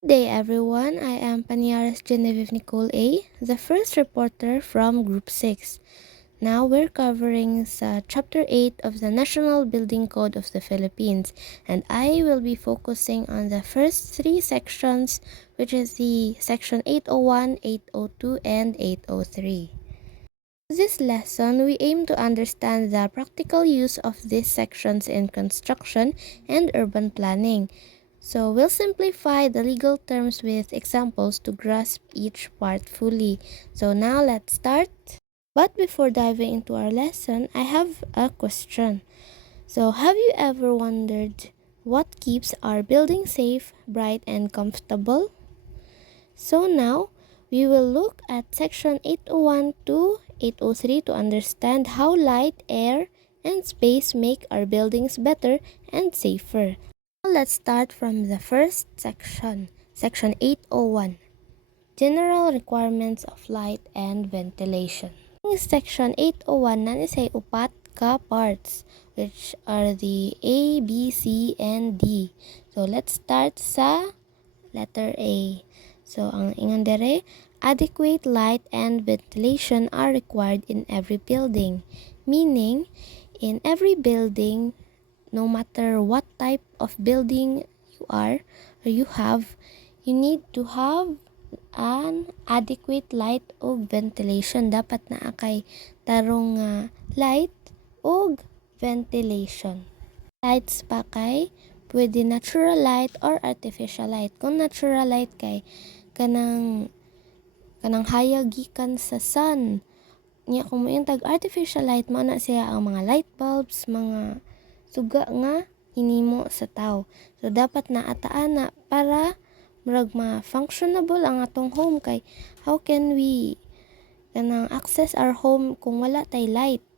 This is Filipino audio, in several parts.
Good day everyone, I am Pañares Genevieve Nicole A., the first reporter from Group 6. Now we're covering Chapter 8 of the National Building Code of the Philippines, and I will be focusing on the first three sections, which is the Section 801, 802, and 803. In this lesson, we aim to understand the practical use of these sections in construction and urban planning. So we'll simplify the legal terms with examples to grasp each part fully. So now let's start. But before diving into our lesson, I have a question. So have you ever wondered what keeps our building safe, bright, and comfortable? So now we will look at section 801 to 803 to understand how light, air, and space make our buildings better and safer. Let's start from the first section, Section 801, General Requirements of Light and Ventilation. In Section 801, nanisay upat ka parts, which are the A, B, C, and D. So let's start sa letter A. So ang ingon dere, adequate light and ventilation are required in every building, meaning in every building, no matter what type of building you are or you have, you need to have an adequate light o ventilation. Dapat na kay tarong light o ventilation. Lights pa kay pwede natural light or artificial light. Kung natural light kay kanang hayag gikan sa sun. Nya kung mo yung tag artificial light, mo na siya ang mga light bulbs, mga suga nga hinimo sa tao. So dapat na ataan na para murag ma-functionable ang atong home. Kay how can we kanang access our home kung wala tay light?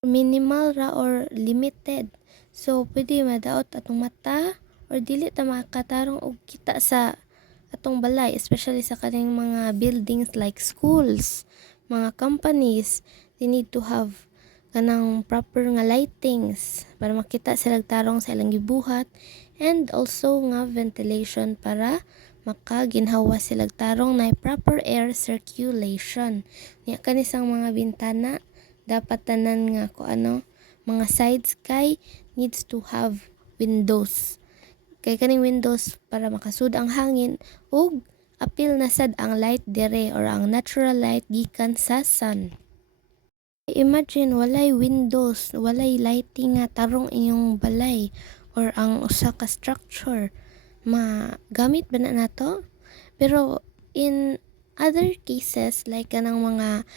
Minimal ra or limited. So pwede madaot atong mata or dili ta makatarong og kita sa atong balay, especially sa kaning mga buildings like schools, mga companies. They need to have kanang proper nga lightings para makita sila tarong sa ilang gibuhat, and also nga ventilation para makaginhawa sila tarong na proper air circulation. Nya kanisang mga bintana dapat tanan nga mga sides kay needs to have windows. Kay kaning windows para makasud ang hangin ug apil na sad ang light dire or ang natural light gikan sa sun. Imagine walay windows, walay lighting nga tarong inyong balay or ang usa ka structure. Magamit ba na nato? Pero in other cases like kanang mga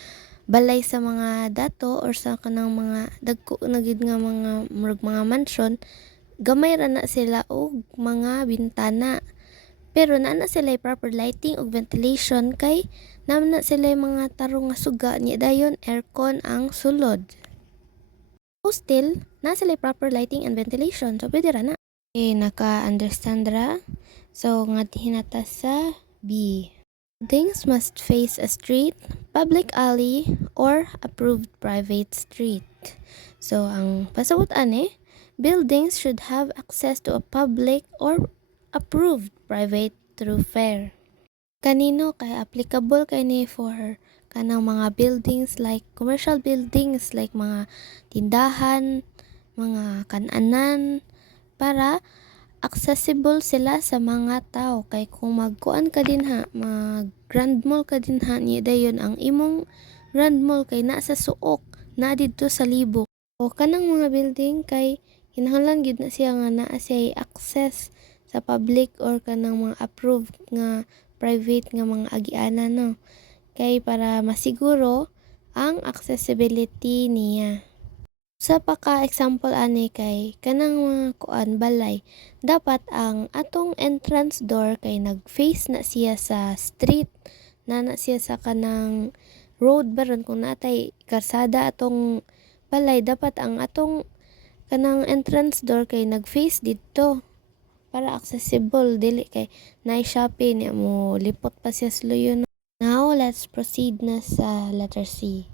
balay sa mga dato or sa kanang mga dagko na gid nga mga mansion, gamay ra na sila og mga bintana. Pero naana sila proper lighting ug ventilation kay naman na sila mga tarong nga suga niya dayon aircon ang sulod. So still, na sila proper lighting and ventilation. So pwede ra na. Okay, naka-understand ra? So nga hinata sa B. Buildings must face a street, public alley, or approved private street. So ang pasabot ani, buildings should have access to a public or approved private thoroughfare. Kanino kay applicable kay ni for kanang mga buildings like commercial buildings like mga tindahan, mga kan-anan, para accessible sila sa mga tao. Kay kung magkuan ka dinha, mag grand mall ka dinha, niya dayon ang imong grand mall kay na sa suok, na didto sa libo. O kanang mga building kay kinahanglan gyud na siya nga naa siya access sa public or kanang mga approved nga private nga mga agianan, no? Kay para masiguro ang accessibility niya. Sa paka-example ani kay kanang mga kuan balay, dapat ang atong entrance door kay nag-face na siya sa street, na siya sa kanang road baron kung natay karsada atong balay, dapat ang atong kanang entrance door kay nag-face dito para accessible, dili kay naay Shopee niya mo lipot pa siya sluyo. Now let's proceed na sa letter C.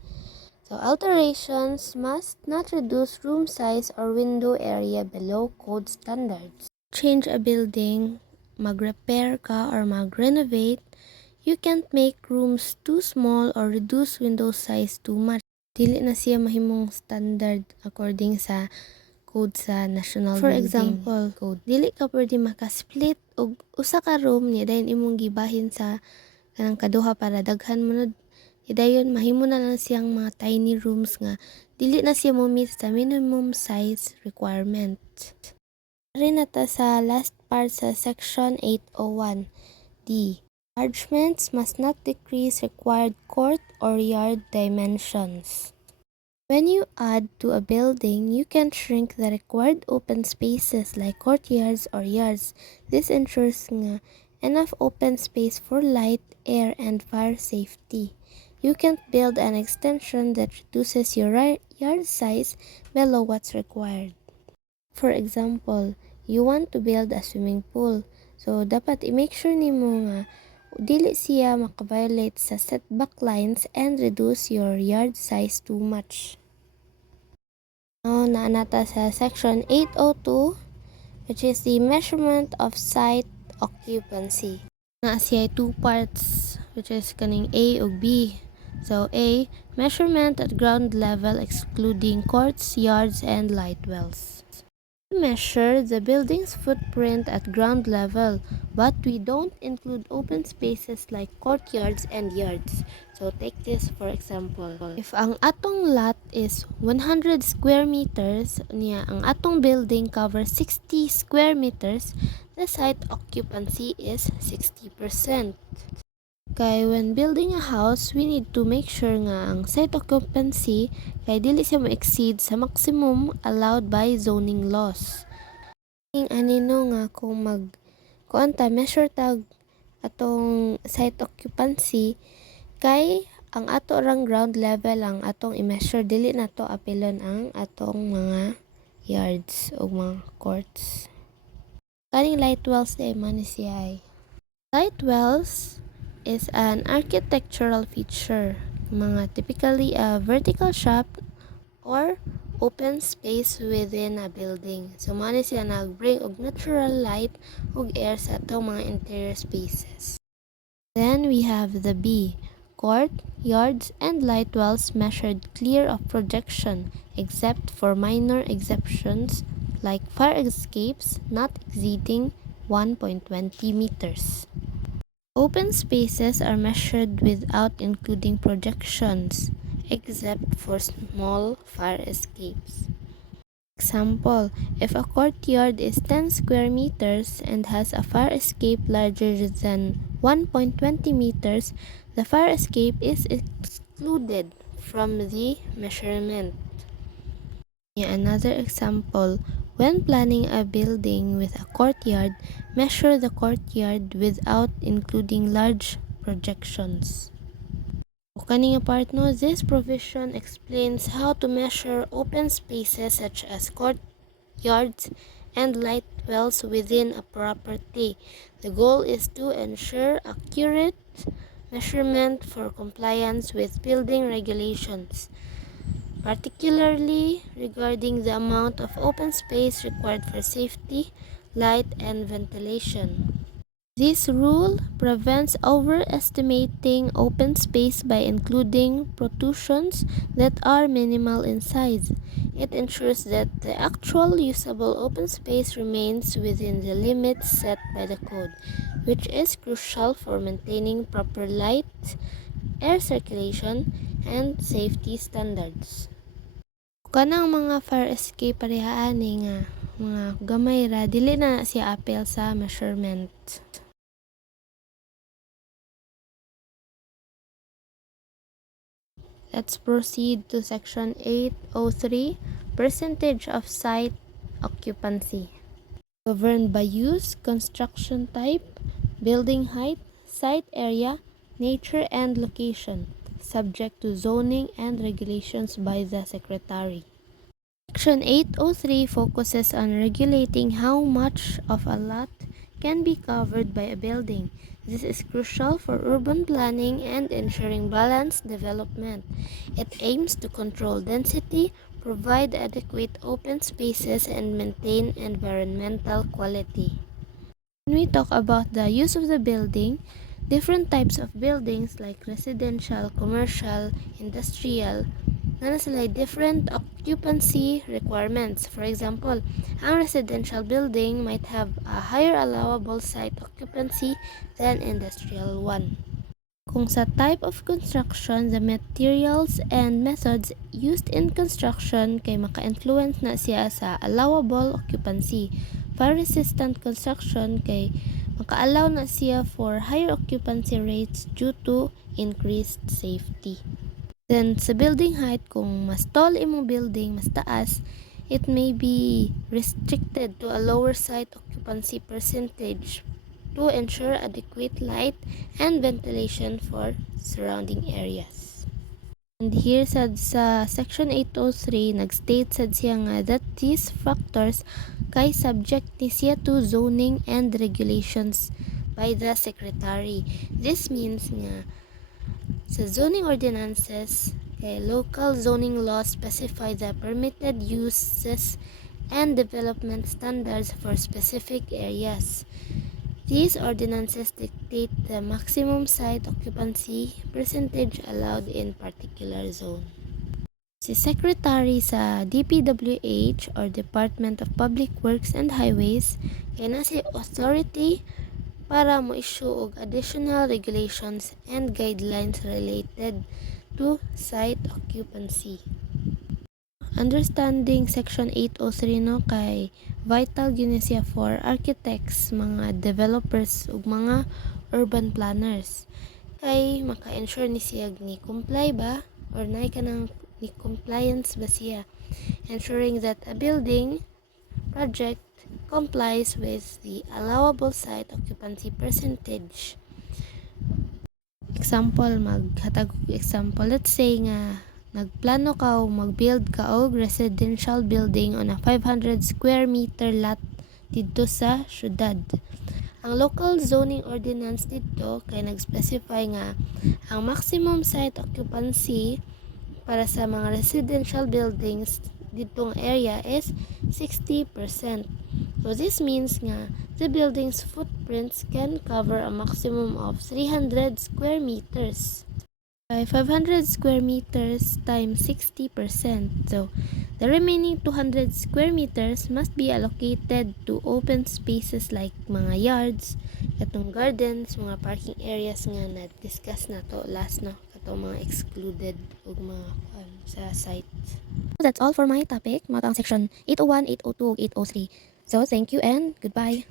So alterations must not reduce room size or window area below code standards. Change a building mag-repair ka or mag-renovate, you can't make rooms too small or reduce window size too much. Dili na siya mahimong standard according sa code sa National For Building example, Code. Dili ka pwede maka-split og usa ka room niya dayon imong gibahin sa kanang kaduha para daghan mo na. Dayon mahimo na lang siyang mga tiny rooms nga dili na siya mo meet sa minimum size requirement. Rin na ta sa last part sa Section 801. D. Enlargements must not decrease required court or yard dimensions. When you add to a building, you can shrink the required open spaces like courtyards or yards. This ensures nga enough open space for light, air, and fire safety. You can't build an extension that reduces your yard size below what's required. For example, you want to build a swimming pool. So, dapat i-make sure nimo nga dili siya makaviolate sa setback lines and reduce your yard size too much. Now, naanata sa Section 802, which is the measurement of site occupancy. Naa siya two parts, which is kaning A ug B. So, A, measurement at ground level excluding courts, yards, and light wells. We measure the building's footprint at ground level, but we don't include open spaces like courtyards and yards. So, take this for example. If ang atong lot is 100 square meters, niya ang atong building covers 60 square meters, the site occupancy is 60%. Kay when building a house, we need to make sure nga ang site occupancy kay dili siya ma-exceed sa maximum allowed by zoning laws. Anino nga kung measure tag atong site occupancy kay ang ato rang ground level ang atong i-measure, dili nato apilon ang atong mga yards o mga courts. Kaning light wells day man siya. Light wells is an architectural feature, mga typically a vertical shaft or open space within a building. So, mano siya nag-bring og natural light ug air sa atong mga interior spaces. Then, we have the B. Court, yards, and light wells measured clear of projection, except for minor exceptions like fire escapes not exceeding 1.20 meters. Open spaces are measured without including projections, except for small fire escapes. Example, if a courtyard is 10 square meters and has a fire escape larger than 1.20 meters, the fire escape is excluded from the measurement. Another example, when planning a building with a courtyard, measure the courtyard without including large projections. Kaning part no, this provision explains how to measure open spaces such as courtyards and light wells within a property. The goal is to ensure accurate measurement for compliance with building regulations, particularly regarding the amount of open space required for safety, light, and ventilation. This rule prevents overestimating open space by including protrusions that are minimal in size. It ensures that the actual usable open space remains within the limits set by the code, which is crucial for maintaining proper light, air circulation, and safety standards. Kanang mga fire escape parehaani nga mga gamay ra, dili na siya apel sa measurement. Let's proceed to Section 803, Percentage of Site Occupancy. Governed by use, construction type, building height, site area, nature, and location, subject to zoning and regulations by the Secretary. Section 803 focuses on regulating how much of a lot can be covered by a building. This is crucial for urban planning and ensuring balanced development. It aims to control density, provide adequate open spaces, and maintain environmental quality. When we talk about the use of the building, different types of buildings like residential, commercial, industrial, na sila different occupancy requirements. For example, ang residential building might have a higher allowable site occupancy than industrial one. Kung sa type of construction, the materials and methods used in construction kay maka-influence na siya sa allowable occupancy. Fire-resistant construction kay maka-allow na siya for higher occupancy rates due to increased safety. Then, sa building height, kung mas tall imong building, mas taas, it may be restricted to a lower site occupancy percentage to ensure adequate light and ventilation for surrounding areas. And here sa Section 803, nag-state sad siya nga that these factors kay subject ni siya to zoning and regulations by the Secretary. This means nga sa zoning ordinances, kay local zoning laws specify the permitted uses and development standards for specific areas. These ordinances dictate the maximum site occupancy percentage allowed in particular zone. Si Secretary sa DPWH or Department of Public Works and Highways kay na si authority para mo issue og additional regulations and guidelines related to site occupancy. Understanding Section 803 no kay vital gyud siya for architects, mga developers ug mga urban planners. Kay maka-ensure ni siya ni comply ba or nay kanang ni compliance ba siya, ensuring that a building project complies with the allowable site occupancy percentage. Example, let's say nga nagplano ka o mag-build ka og residential building on a 500 square meter lot dito sa syudad. Ang local zoning ordinance dito kay nag-specify nga ang maximum site occupancy para sa mga residential buildings ditong area is 60%. So this means nga the building's footprints can cover a maximum of 300 square meters. By 500 square meters times 60%. So, the remaining 200 square meters must be allocated to open spaces like mga yards, katong gardens, mga parking areas nga na-discuss na to last no, katong mga excluded ug mga sa site. That's all for my topic, matang section 801, 802, 803. So, thank you and goodbye.